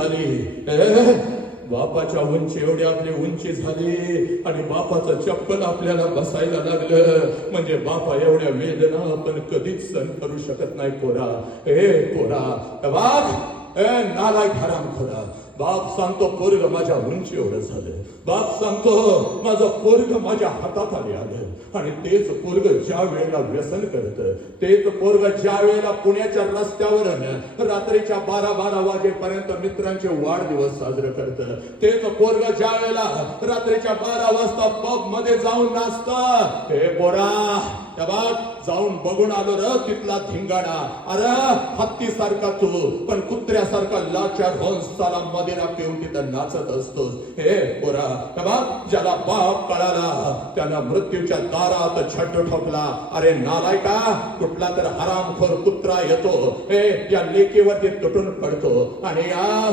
झाली, बापाच्या उंची एवढी आपली उंची झाली आणि बापाचं चप्पल आपल्याला बसायला लागलं म्हणजे बापा एवढ्या वेदना आपण कधीच सहन करू शकत नाही पोरा. पोरा बाप नालायक हरामखोरा. बाप सांगतो पोरग माझ्या उंची एवढं झालं. बाप सांगतो माझं पोरग माझ्या हातात आलं आणि तेच पोरग ज्या वेळेला व्यसन करतं, तेच पोरग ज्या वेळेला पुण्याच्या रस्त्यावर रात्रीच्या 12-12 वाजेपर्यंत मित्रांचे वाढदिवस साजरे करतं, तेच पोरग ज्या वेळेला रात्रीच्या 12 वाजता पब मध्ये जाऊन नाचतं. हे पोरा जाऊन बघून आलो र तिथला धिंगाणा. अरे हत्तीसारखा तू पण कुत्र्यासारखा लाचार होऊन साला मदिरा पिऊन तिथं नाचत असतोस. हे पोरा ज्याला बाप कळाला त्यानं मृत्यूच्या दारात छट ठोकला. अरे नालायका, कुठला तर हरामखोर कुत्रा येतो, हे या लेकीवरती तुटून पडतो आणि या